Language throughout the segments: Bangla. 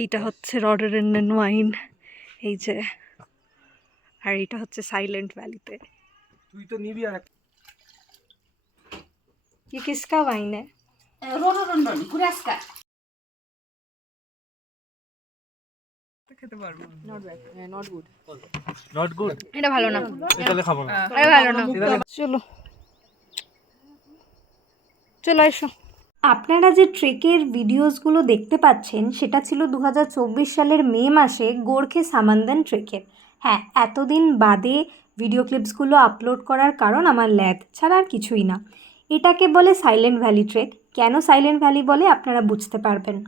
এইটা হচ্ছে রডোডেন্ড্রন ওয়াইন, এই যে, আর এটা হচ্ছে साइलेंट वैलीতে। তুই তো নিবি আর ये किसका वाइन है? রডোডেন্ড্রন গুরাস का খেতে পারবো। নট গুড, এটা ভালো না, তাহলে খাবো না। আরে ভালো না, চলো চলো এসো। আপনারা যে ট্রেকের ভিডিওসগুলো দেখতে পাচ্ছেন সেটা ছিল 2024 সালের মে মাসে গোর্খে সামান্দান ট্রেকের। হ্যাঁ, এতদিন বাদে ভিডিও ক্লিপসগুলো আপলোড করার কারণ আমার ল্যাদ ছাড়া আর কিছুই না। এটাকে বলে সাইলেন্ট ভ্যালি ট্রেক। কেন সাইলেন্ট ভ্যালি বলে আপনারা বুঝতে পারবেন।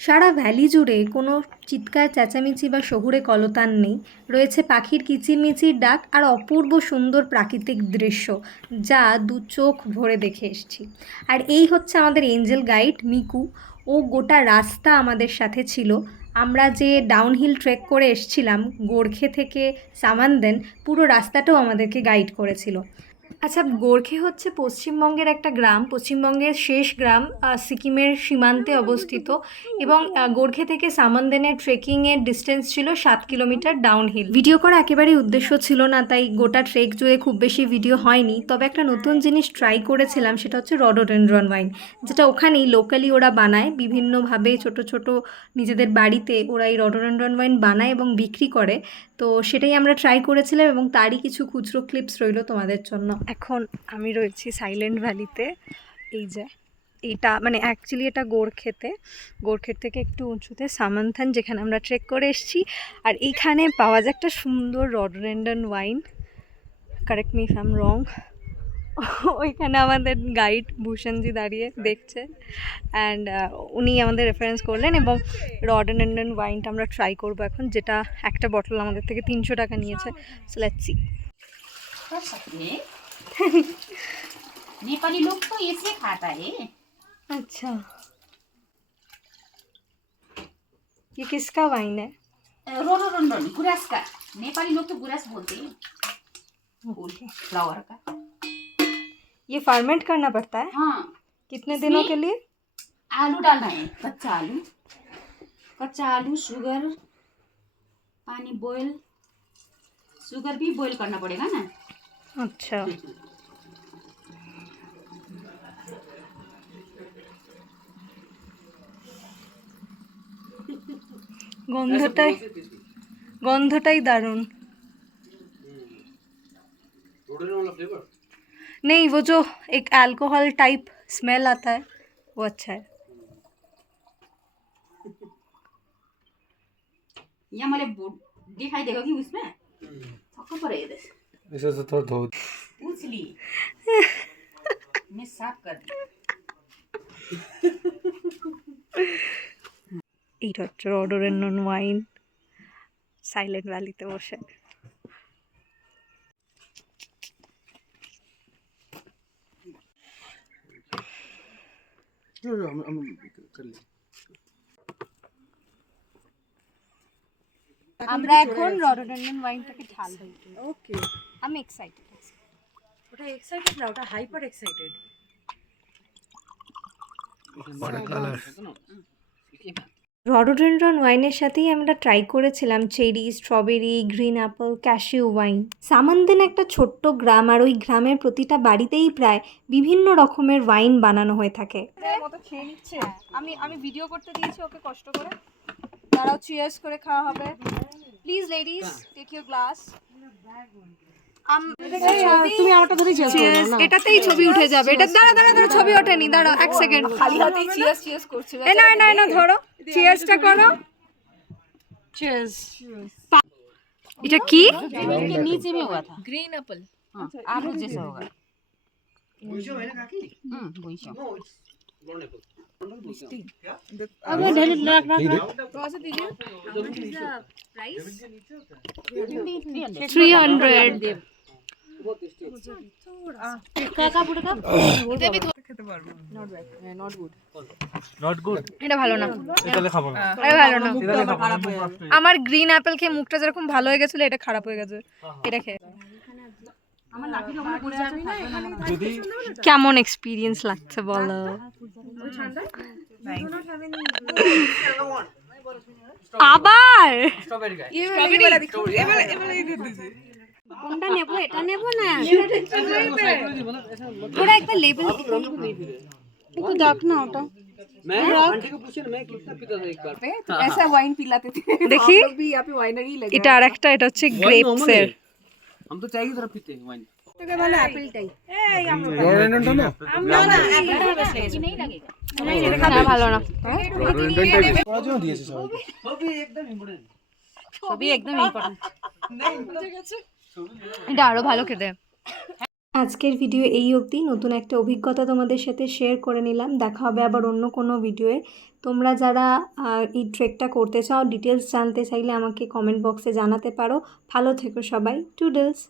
সারা ভ্যালি জুড়ে কোনো চিৎকার চেঁচামেচি বা শহুরে কলতান নেই। রয়েছে পাখির কিচিরমিচির ডাক আর অপূর্ব সুন্দর প্রাকৃতিক দৃশ্য, যা দু চোখ ভরে দেখে এসেছি। আর এই হচ্ছে আমাদের এঞ্জেল গাইড মিকু। ও গোটা রাস্তা আমাদের সাথে ছিল। আমরা যে ডাউনহিল ট্রেক করে এসছিলাম গোর্খে থেকে সামান্দান, পুরো রাস্তাটাও আমাদেরকে গাইড করেছিল। আচ্ছা, গোর্খে হচ্ছে পশ্চিমবঙ্গের একটা গ্রাম, পশ্চিমবঙ্গের শেষ গ্রাম, সিকিমের সীমান্তে অবস্থিত, এবং গোর্খে থেকে সামান্দানের ট্রেকিংয়ের ডিস্টেন্স ছিল 7 কিলোমিটার ডাউনহিল। ভিডিও করা একেবারেই উদ্দেশ্য ছিল না, তাই গোটা ট্রেক জুড়ে খুব বেশি ভিডিও হয়নি। তবে একটা নতুন জিনিস ট্রাই করেছিলাম, সেটা হচ্ছে রডোডেন্ড্রন ওয়াইন, যেটা ওখানেই লোকালি ওরা বানায় বিভিন্নভাবে, ছোট ছোট নিজেদের বাড়িতে ওরা এই রডোডেন্ড্রন ওয়াইন বানায় এবং বিক্রি করে। তো সেটাই আমরা ট্রাই করেছিলাম এবং তারই কিছু খুচরো ক্লিপস রইল তোমাদের জন্য। এখন আমি রয়েছি সাইলেন্ট ভ্যালিতে। এই যে এইটা মানে অ্যাকচুয়ালি এটা গোর্খের থেকে একটু উঁচুতে সামান্থান, যেখানে আমরা ট্রেক করে এসেছি। আর এইখানে পাওয়া যায় একটা সুন্দর rhododendron wine, correct me if I am রং। ওইখানে আমাদের গাইড ভূষণজি দাঁড়িয়ে দেখছে, অ্যান্ড উনি আমাদের রেফারেন্স করলেন এবং রডোডেন্ড্রন ওয়াইনটা আমরা ট্রাই করবো এখন, যেটা একটা বটল আমাদের থেকে 300 টাকা নিয়েছে। So let's see. कर सकते हैं। नेपाली लोग तो ऐसे खाता है। अच्छा, ये किसका वाइन है? रोडोडेंड्रन गुरास का। नेपाली लोग तो गुरास बोलते हैं, फूल फ्लावर का। ये फर्मेंट करना पड़ता है? हाँ, कितने दिनों के लिए? आलू डालना है, कच्चा आलू, शुगर, पानी बॉयल, शुगर भी बॉयल करना पड़ेगा ना। अच्छा, গন্ধটাই দারুণ। नहीं, वो जो एक अल्कोहल टाइप स्मेल आता है वो अच्छा है। यहाँ मैंने दिखाई देगा कि उसमें थक्का पड़ेगा इधर। इसे तो थोड़ा धो पूछ ली मैं साफ कर दी। এইটা হচ্ছে রডোডেন্ড্রন ওয়াইন, সাইলেন্ট ভ্যালিতে বসে। আমরা এখন রডোডেন্ড্রন ওয়াইনটাকে ঢালবো। ওকে, আমি এক্সাইটেড। ওটা এক্সাইটেড না, ওটা হাইপার এক্সাইটেড। রডোডেন্ড্রন ওয়াইনের সাথেই আমরা ট্রাই করেছিলাম cherry, strawberry, green apple, cashew wine. সামান্দান একটা ছোট্ট গ্রাম, আর ওই গ্রামের প্রতিটা বাড়িতেই প্রায় বিভিন্ন রকমের ওয়াইন বানানো হয়ে থাকে। মতো খেয়ে নিচ্ছে, আমি ভিডিও করতে দিয়েছি ওকে কষ্ট করে। দাঁড়াও, চিয়ার্স করে খাওয়া হবে। Please ladies, take your glass. তুমি আমারটা ধরে চিয়ার্স, এটাতেই ছবি উঠে যাবে। এটা দাঁড়া ছবি ওঠেনি, দাঁড়াও এক সেকেন্ড। খালি হাতেই চিয়ার্স করছে। না ধরো, চিয়ার্সটা করো। চিয়ার্স। এটা কি? के नीचे में हुआ था ग्रीन एप्पल। हाँ, आलू जैसा होगा। बोईशो। अबे ढेली रख 300। নট গুড এটা ভালো না, এটা খাবো না এটা ভালো না। এটা খাবো না আমার গ্রিন অ্যাপেল খেয়ে মুখটা যেরকম ভালো হয়ে গেছিল, এটা খারাপ হয়ে গেছে। এটা খেয়ে যদি কেমন এক্সপিরিয়েন্স লাগছে বলো? আবার কোনটা নেব? এটা নেব না, ওরা একটা লেবেল একটু দেখ না ওটা। ऐसा वाइन पिलाते थे দেখি हम लोग भी यहाँ पे वाइनरी ही लगे এটা আর একটা, এটা হচ্ছে গ্রেপস এর। हम तो चाय की तरफ पीते हैं वाइन वाला एप्पल टाइप না ভালো না, সবই একদম ইম্পর্টেন্ট। এটা আরো ভালো খেতে। আজকের ভিডিও এই অবধি। নতুন একটা অভিজ্ঞতা তোমাদের সাথে শেয়ার করে নিলাম। দেখা হবে আবার অন্য কোনো ভিডিওয়ে। তোমরা যারা এই ট্রেকটা করতে চাও, ডিটেলস জানতে চাইলে আমাকে কমেন্ট বক্সে জানাতে পারো। ভালো থেকো সবাই। টুডলস।